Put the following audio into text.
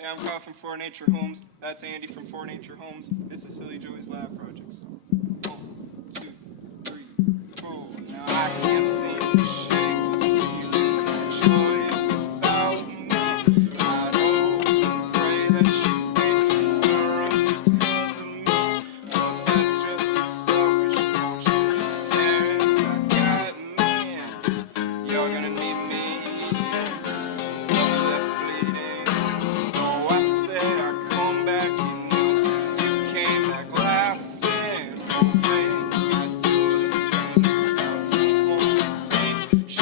Hey, I'm Kyle from 4 Nature Homes. That's Andy from 4 Nature Homes. This is Silly Joey's Lab Project. So, 1, 2, 3, 4. Now I can't see the shape. You can enjoy it without me. I don't pray that you wait tomorrow because of me. Oh, that's just selfish. Don't you just staring back at me. You're gonna need me. It's not left bleeding. Oh, I said I'd come back, you came back laughing. Oh, babe, I do the same. It sounds so hard to say.